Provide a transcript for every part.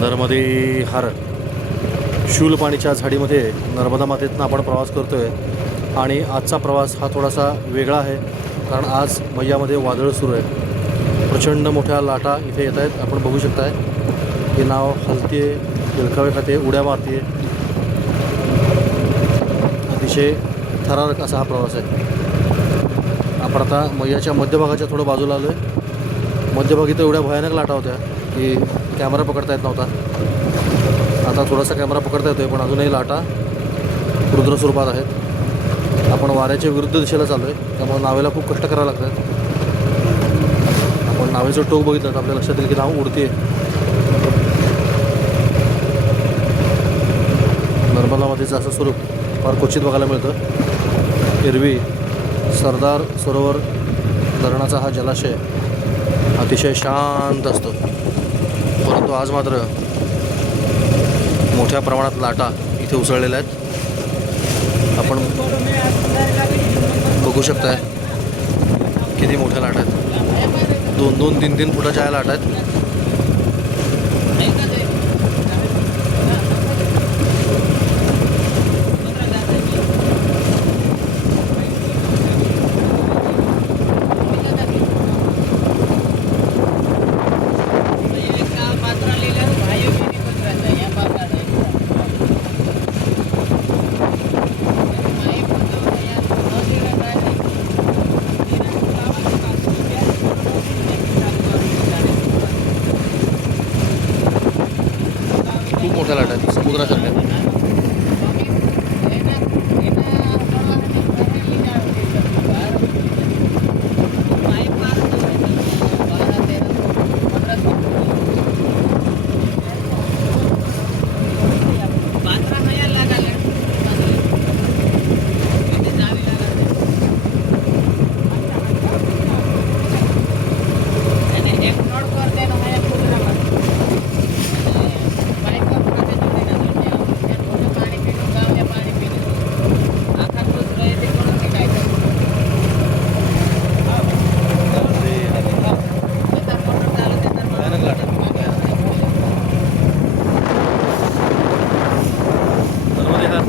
नर्मदे हर. शूलपाणीच्या झाडीमध्ये नर्मदा मातेतनं आपण प्रवास करतो आहे आणि आजचा प्रवास हा थोडासा वेगळा आहे कारण आज मैयामध्ये वादळ सुरू आहे. प्रचंड मोठ्या लाटा इथे येत आहेत. आपण बघू शकताय. हे नाव हलते हिलकावे खाते उड्या मारते अतिशय थरारक असा हा प्रवास आहे. आपण आता मैयाच्या मध्यभागाच्या थोडं बाजूला आलो आहे मध्यभागी तर एवढ्या भयानक लाटा होत्या की कॅमेरा पकडता येत नव्हता. आता थोडासा कॅमेरा पकडता येतो आहे पण अजूनही लाटा रुद्र स्वरूपात आहेत. आपण वाऱ्याच्या विरुद्ध दिशेला चाललो आहे त्यामुळे नावेला खूप कष्ट करावं लागतात. आपण नावेचं टोक बघितलं तर आपल्या लक्षात येईल की नाव उडते नर्मदा मातीचं असं स्वरूप फार क्वचित बघायला मिळतं. एरवी सरदार सरोवर धरणाचा हा जलाशय अतिशय शांत असतो. परंतु आज मात्र मोठ्या प्रमाणात लाटा इथे उसळलेल्या आहेत. आपण बघू शकताय किती मोठ्या लाटा आहेत. दोन दोन तीन तीन फुटाच्या ह्या लाटा आहेत खूप मोठ्या समुद्रा एक नोट करते ना लाटा आहेत. नर्मदे हार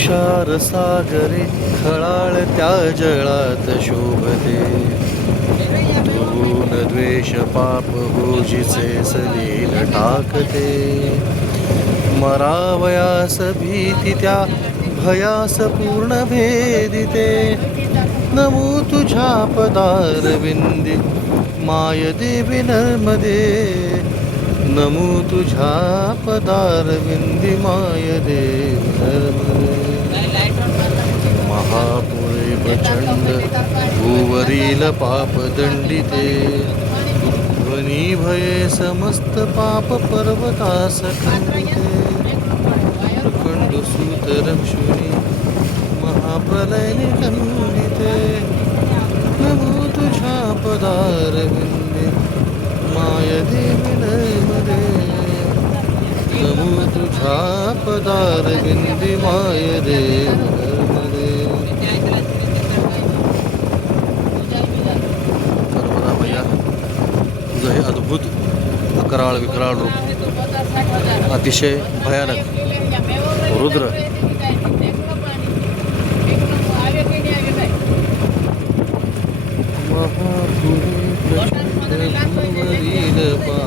तुषार सागरे खळाळ त्या जळात शोभते. दोन द्वेष पाप गोजीचे सलील टाकते. मरावयास भीती त्या भयास पूर्ण भेदिते. नमो तुझ्या पदार विंदी माय देवी नर्मदे. नमो तुझ्या पदार विंदी माय देवी नर्मदे. महापुरे प्रचंड भूवरील पाप दंडिते ध्वनी भये समस्त पाप पर्वतास खंडिते प्रखंड सूत रक्षुणी महाप्रलय निखंडिते नमो तुझ्या पदार माय देवी नर्मदे नमो तुझ्या पदार विंदी विकराळ विकराळ रूप. अतिशय भयानक. रुद्र. महा